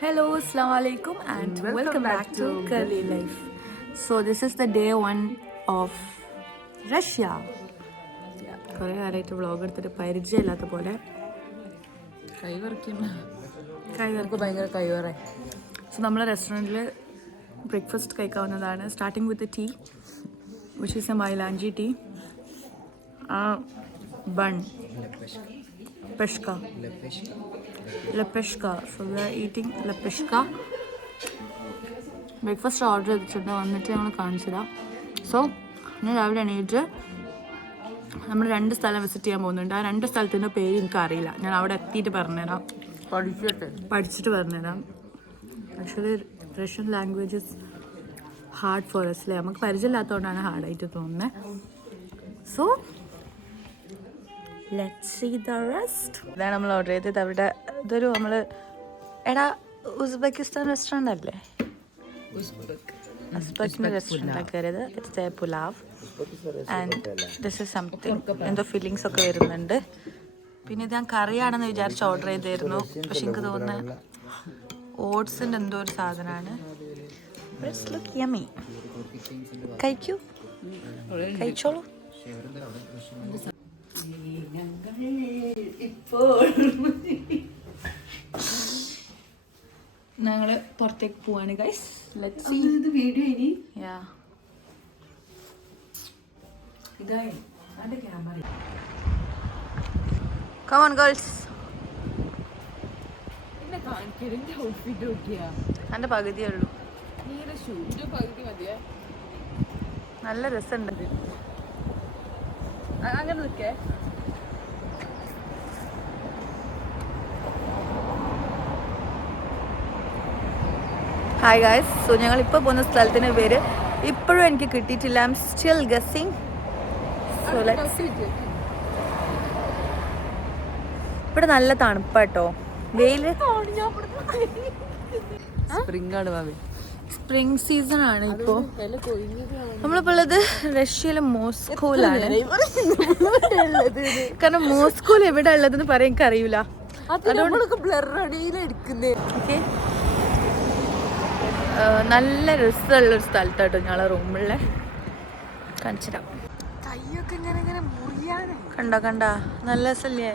Hello, Assalamu alaikum, and welcome back to Curly Life. So this is the day 1 of Russia. കുറേ കാലമായിട്ട് vlog എടുത്തിട്ട് പരിചയമില്ലാത്ത പോലെ കൈവർക്ക് ഭയങ്കര കൈവറ. സോ നമ്മളെ റെസ്റ്റോറൻറ്റിൽ ബ്രേക്ക്ഫാസ്റ്റ് കഴിക്കാവുന്നതാണ്. Starting with tea which is a mailanchi tea, bun, peshka, lepeshka. So we are eating lepeshka. Breakfast order ചെയ്തിട്ടുണ്ട്, വന്നിട്ട് ഞങ്ങൾ കാണിച്ചതാണ്. സോ ഞാൻ രാവിലെ എണീറ്റ് നമ്മൾ 2 സ്ഥലം വിസിറ്റ് ചെയ്യാൻ പോകുന്നുണ്ട്. ആ 2 സ്ഥലത്തിൻ്റെ പേര് എനിക്കറിയില്ല, ഞാൻ അവിടെ എത്തിയിട്ട് പറഞ്ഞുതരാം, പഠിച്ചിട്ട് പറഞ്ഞുതരാം. Actually Russian language is hard for us അല്ലേ, നമുക്ക് പരിചയമില്ലാത്തതുകൊണ്ടാണ് ഹാർഡായിട്ട് തോന്നുന്നത്. So let's see the rest. ഇതാണ് നമ്മൾ ഓർഡർ ചെയ്തത്. അവിടെ ഇതൊരു നമ്മൾ ഉസ്ബെക്കിസ്ഥാൻ റെസ്റ്റോറൻ്റ് അല്ലേ, ഉസ്ബെക്കിൻ്റെ റെസ്റ്റോറൻറ്റിലാണ് കയറിയത്. It's A pulao and this is something, എന്തോ ഫില്ലിങ്സ് ഒക്കെ വരുന്നുണ്ട്. പിന്നെ ഇത് ഞാൻ കറിയാണെന്ന് വിചാരിച്ച് ഓർഡർ ചെയ്തായിരുന്നു, പക്ഷെ എനിക്ക് തോന്നുന്നത് ഓട്സിൻ്റെ എന്തോ ഒരു സാധനമാണ്. It's look yummy. കഴിക്കൂ, കഴിച്ചോളൂ. ഞങ്ങൾ പുറത്തേക്ക് പോവാണ് ഗൈസ്. Let's see. ഇത് വീഡിയോ ഇനി യാ ഇതായി അതിന്റെ ക്യാമറ. Come on girls. എന്നെ കാണിക്കലിന്റെ ഔട്ട്ഫിറ്റ് നോക്കിയാ എൻ്റെ പകുതിയേ ഉള്ളൂ, നീല ഷൂന്റെ പകുതി മതിയേ. നല്ല രസമുണ്ട്. അങ്ങനെ നിൽക്കേ. Hi guys. സോ ഞങ്ങളിപ്പോൾ പോകുന്ന സ്ഥലത്തിൻ്റെ പേര് ഇപ്പോഴും എനിക്ക് കിട്ടിയിട്ടില്ല. I am still guessing. So let's. ഇവിടെ നല്ല തണുപ്പാട്ടോ, വെയിൽ. സ്പ്രിംഗ് ആണ് ഭാവി, സ്പ്രിംഗ് സീസൺ ആണ് ഇപ്പോൾ. നമ്മളിപ്പോൾ ഉള്ളത് റഷ്യയിലെ മോസ്കോയിലാണ്. കാരണം മോസ്കോയിൽ എവിടെ ഉള്ളതെന്ന് പറയാൻ എനിക്ക് അറിയില്ല. അതുകൊണ്ടൊക്കെ ബ്ലറടിയിൽ എടുക്കുന്നേ. ഓക്കെ, നല്ല രസമുള്ളൊരു സ്ഥലത്താട്ടോ ഞങ്ങളെ റൂമിലെ. കാണിച്ചിടാം. കയ്യൊക്കെ ഇങ്ങനെ ഇങ്ങനെ മുറിയാണ്. കണ്ട നല്ല രസല്ലേ.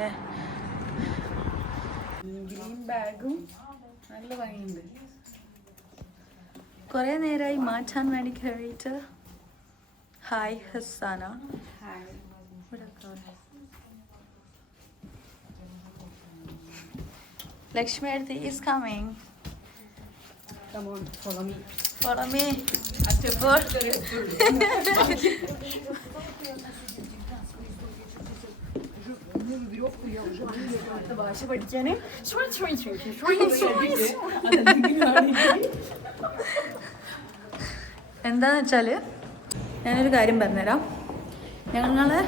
ഗ്രീൻ ബാഗും നല്ല ഭംഗിയുണ്ട്. കുറേ നേരമായി മാറ്റാൻ വേണ്ടി കയറിയിട്ട്. ഹായ് ഹസാന. ലക്ഷ്മി അടുത്ത് is coming. Come on, follow me. Follow me. ഭാഷ പഠിക്കാന് എന്താന്ന് വെച്ചാല് ഞാനൊരു കാര്യം പറഞ്ഞുതരാം. ഞങ്ങള്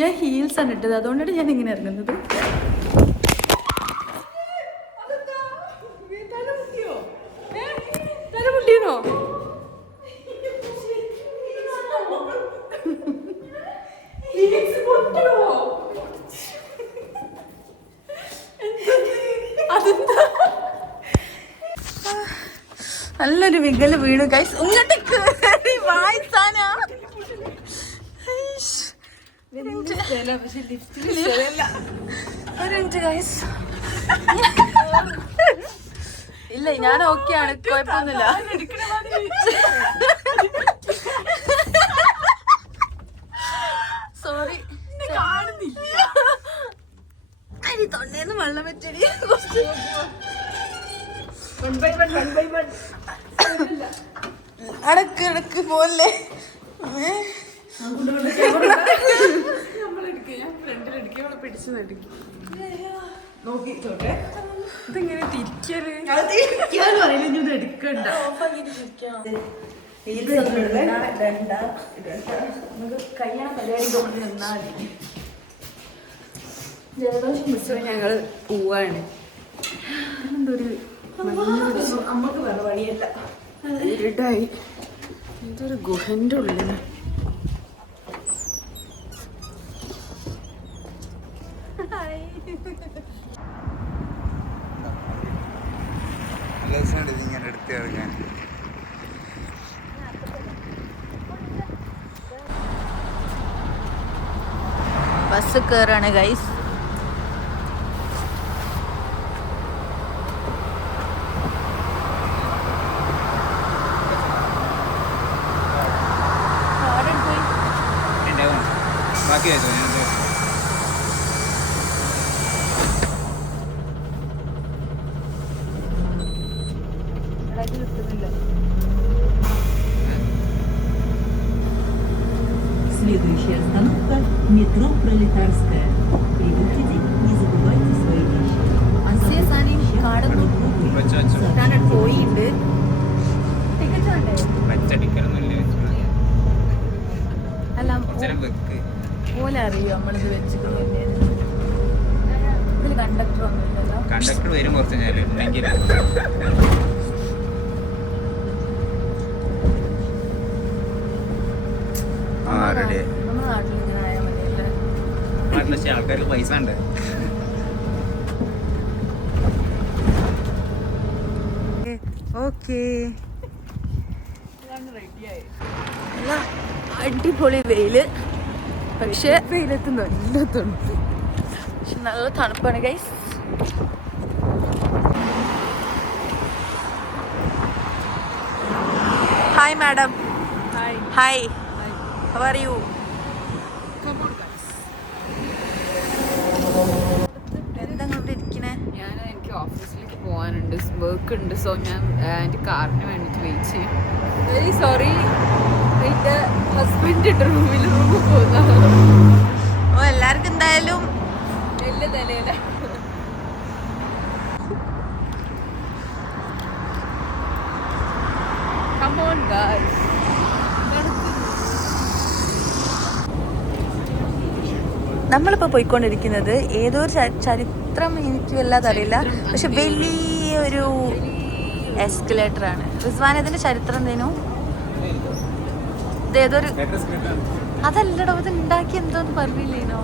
ഞാൻ ഹീൽസ് ആണ് ഇട്ടത്, അതുകൊണ്ടാണ് ഞാൻ ഇങ്ങനെ ഇറങ്ങുന്നത്. തലമുട്ടിയോ? നല്ലൊരു വികല് വീണു ഗൈസ്. ഇങ്ങോട്ട് വായിച്ചാനാ ഇല്ല, ഞാൻ ഓക്കെ ആണ്, കുഴപ്പമൊന്നുമില്ല. സോറി, അരി തൊണ്ടേന്ന് വെള്ളം വെച്ചടി. അടക്ക് പോലെ ഇതിങ്ങനെ തിരിക്കല് എടുക്കണ്ട. കല്യാണ പരിപാടി കൊണ്ട് നിന്നാൽ മതി. ഞങ്ങള് പോവാണ്. എന്തൊരു അമ്മക്ക് വേറെ വഴിയല്ല, ഇരുട്ടായി. ഇതൊരു ഗുഹന്റെ ഉള്ളിൽ ഇങ്ങനെ എടുത്ത് ഞാൻ ബസ് കയറാണ് ഗൈസ്. ബാക്കി ആയിട്ടോ ഞാൻ Следующая остановка – метро Пролетарская. При выходе не забывайте свои вещи. വെച്ച് വെച്ചു പോയിണ്ട് ടിക്കറ്റ് വേണ്ടേ? വെച്ചടിക്കണമെന്നല്ലേ അല്ല അച്ഛനെ വെക്ക് പോലെ അറിയോ നമ്മളിത് വെച്ചിട്ട് ഇതിൽ കണ്ടക്ടർ ഒന്നുമില്ലല്ലോ. കണ്ടക്ടർ വരും കുറച്ച് നേരം ഉണ്ടെങ്കിൽ നമ്മുടെ നാട്ടിൽ ഇങ്ങനെ ആയാൽ മതിയല്ലേ. പക്ഷേ ആൾക്കാർക്ക് പൈസ ഉണ്ട്. ഓക്കേ നല്ല അടിപൊളി വെയില്. പക്ഷെ വെയിലത്ത് നല്ല തണുപ്പ്. പക്ഷെ നല്ല തണുപ്പാണ് guys. Hi madam. Hi. How are you? എന്താ ഇവിടെ ഇരിക്കണേ? എനിക്ക് ഓഫീസിലേക്ക് പോകാനുണ്ട്, വർക്ക് ഉണ്ട്. സോ ഞാൻ എൻ്റെ കാറിന് വേണ്ടിയിട്ട് വെയിറ്റ് ചെയ്യും. വെരി സോറി, എൻ്റെ ഹസ്ബൻഡ് റൂമിൽ പോകുന്ന ഓ എല്ലാവർക്കും എന്തായാലും വലിയ നിലയില. Come on guys. നമ്മളിപ്പോൾ പോയിക്കൊണ്ടിരിക്കുന്നത് ഏതോ ഒരു ചരിത്രം എനിക്ക് വല്ലാതെ അറിയില്ല, പക്ഷെ വലിയൊരു എസ്കലേറ്റർ ആണ്. റിസ്വാൻ ഇതിന്റെ ചരിത്രം എന്തേനു? ഇത് ഏതൊരു അതല്ലടോ, ഇത് ഉണ്ടാക്കി എന്തോന്ന് പറഞ്ഞില്ലേനോ?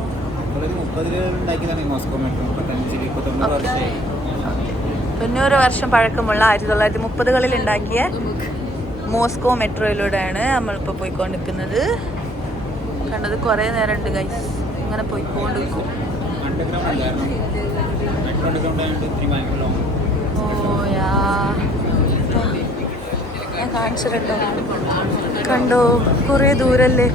90 വർഷം പഴക്കമുള്ള 1930-കളിൽ ഉണ്ടാക്കിയ മോസ്കോ മെട്രോയിലൂടെയാണ് നമ്മളിപ്പോൾ പോയിക്കൊണ്ടിരിക്കുന്നത്. കണ്ടത് കുറേ നേരം ഉണ്ട് ഗൈസ്, ഇങ്ങനെ പോയിക്കൊണ്ടിരിക്കും. ഓയാ ഞാൻ കാണിച്ചു കേട്ടോ. കണ്ടോ കുറേ ദൂരല്ലേ.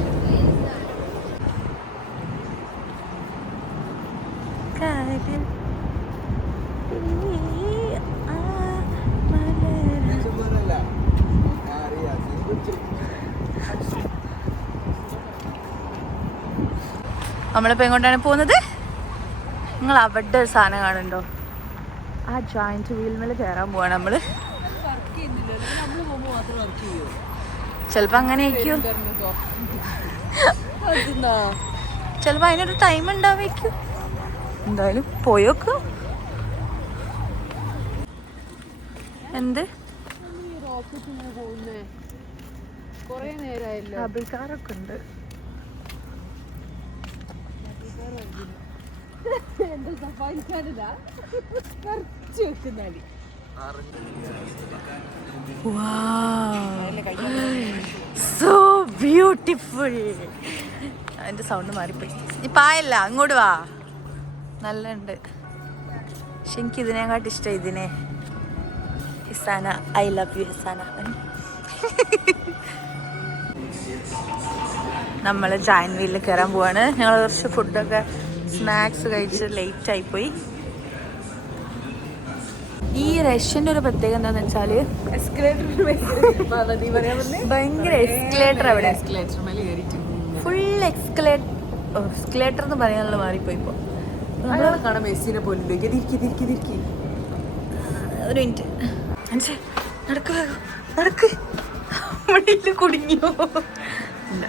നമ്മളിപ്പോൾ എങ്ങോട്ടാണ് പോകുന്നത്? നിങ്ങൾ അവിടെ ഒരു സാധനം കാണുന്നുണ്ടോ? ആ ജോയിന്റ് വീൽമേൽ കയറാൻ പോവാണ് നമ്മള്. ചിലപ്പോൾ അങ്ങനെ ആയിരിക്കും, ചിലപ്പോൾ അതിനൊരു ടൈം ഉണ്ടാവേക്കും. എന്തായാലും പോയോക്ക്. എന്ത് കുറേ നേരമായല്ലോ. ആൾക്കാരൊക്കെ ഉണ്ട്. So beautiful. അതിന്റെ സൗണ്ട് മാറിപ്പോയി. ഈ പായല്ല, അങ്ങോട്ട് വാ. നല്ല ഉണ്ട്. പക്ഷെ എനിക്ക് ഇതിനെക്കാട്ട് ഇഷ്ടം ഇതിനെ. ഇസാന, ഐ ലവ് യു ഇസാന. നമ്മൾ ജോയിന്റ് വീലിൽ കയറാൻ പോവാണ്. ഞങ്ങൾ കുറച്ച് ഫുഡൊക്കെ സ്നാക്സ് കഴിച്ച് ലേറ്റ് ആയിപ്പോയി. ഈ റഷ്യൻ്റെ ഒരു പ്രത്യേകത എന്താന്ന് വെച്ചാല് ഭയങ്കര എസ്കലേറ്റർ. അവിടെ ഫുൾ എസ്കലേറ്റർ എന്ന് പറയാനുള്ള മാറിപ്പോയി. ഇപ്പോൾ കാണാൻ മെസ്സിനെ പോലും ഒരു മിനിറ്റ് നടക്ക് നടക്ക്. മടിയിൽ കുടുങ്ങിയോ? ഇല്ല.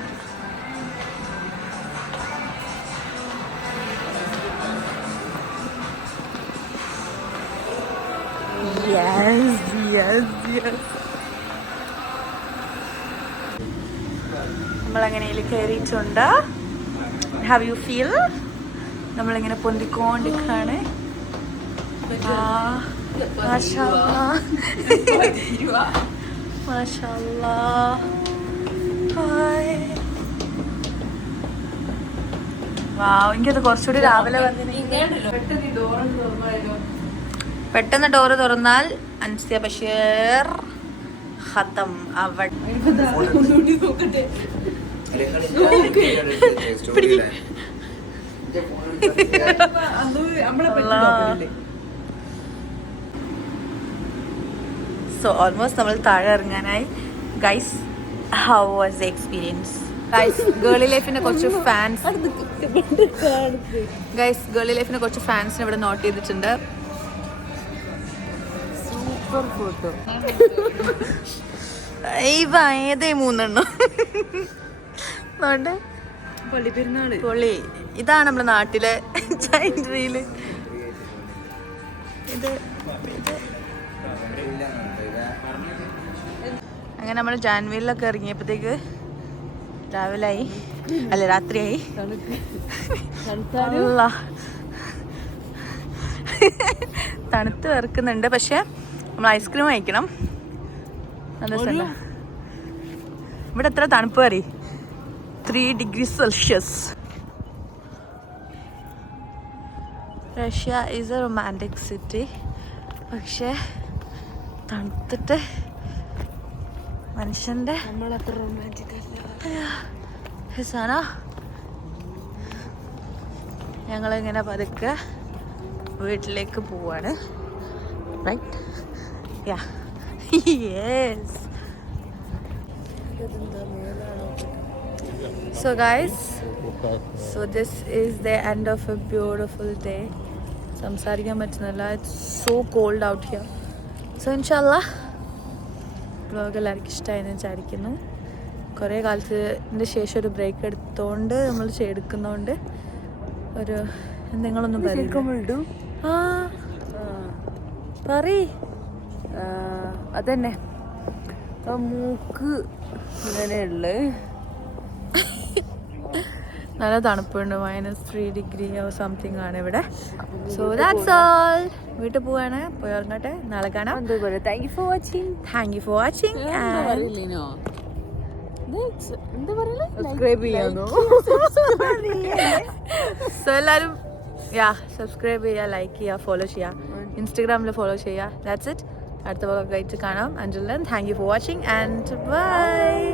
Yes, yes, yes. നമ്മളങ്ങനെ കയറിയിട്ടുണ്ട്. How you feel? നമ്മളിങ്ങനെ പൊന്തിക്കൊണ്ടിരിക്കുകയാണ്. എനിക്കത് കുറച്ചുകൂടി രാവിലെ പെട്ടെന്ന് ഡോറ് തുറന്നാൽ അൻസിയ ബഷീർ ഖത്തം അവിടെ. സോ ഓൾമോസ്റ്റ് നമ്മൾ താഴെ ഇറങ്ങാനായി. Guys, how was the experience? Guys, girly ലൈഫിന്റെ കുറച്ച് ഫാൻസിനെ ഇവിടെ നോട്ട് ചെയ്തിട്ടുണ്ട്. Super photo. ഏതേ 3 എണ്ണം പള്ളിപ്പെരുന്നാള് പൊളി. ഇതാണ് നമ്മുടെ നാട്ടിലെ ജൈന്റ് റീല്. ഇത് അങ്ങനെ നമ്മൾ ജാൻവീലിലൊക്കെ ഇറങ്ങിയപ്പോഴത്തേക്ക് രാവിലായി, അല്ല രാത്രിയായി. തണുത്ത് വിറക്കുന്നുണ്ട്. പക്ഷെ നമ്മൾ ഐസ്ക്രീം കഴിക്കണം. ഇവിടെ എത്ര തണുപ്പ് കറി? 3 degrees Celsius. Russia is A romantic city. പക്ഷെ തണുത്തിട്ട് മനുഷ്യൻ്റെ നമ്മളത്ര റൊമാൻറ്റിക് സാധന. ഞങ്ങളിങ്ങനെ പതുക്കെ വീട്ടിലേക്ക് പോവാണ്. Right? Yeah, yes. So guys, so this is the end of a beautiful day. സംസാരിക്കാൻ പറ്റുന്നില്ല. It's so cold out here. So ഇൻഷാല്ലാ വ്ലോഗ് എല്ലാവർക്കും ഇഷ്ടമായെന്ന് വിചാരിക്കുന്നു. കുറേ കാലത്തിന് ശേഷം ഒരു ബ്രേക്ക് എടുത്തോണ്ട് നമ്മൾ എടുക്കുന്നതുകൊണ്ട് ഒരു നിങ്ങളൊന്നും പറയും. അതന്നെ മൂക്ക് ഇങ്ങനെയുള്ള നല്ല തണുപ്പുണ്ട്. -3 degree സംതിങ് ആണ് ഇവിടെ. So that's all. വീട്ടിൽ പോവാണ്. പോയി ഇറങ്ങട്ടെ. നാളെ കാണാം. Thank you for watching. Subscribe ചെയ്യാനോ? സോ എല്ലാവരും സബ്സ്ക്രൈബ് ചെയ്യുക, ലൈക്ക് ചെയ്യുക, ഫോളോ ചെയ്യുക, ഇൻസ്റ്റഗ്രാമിൽ ഫോളോ ചെയ്യുക. That's it. അടുത്ത ഭാഗം കഴിച്ച് കാണാം. Until then, thank you for watching and bye.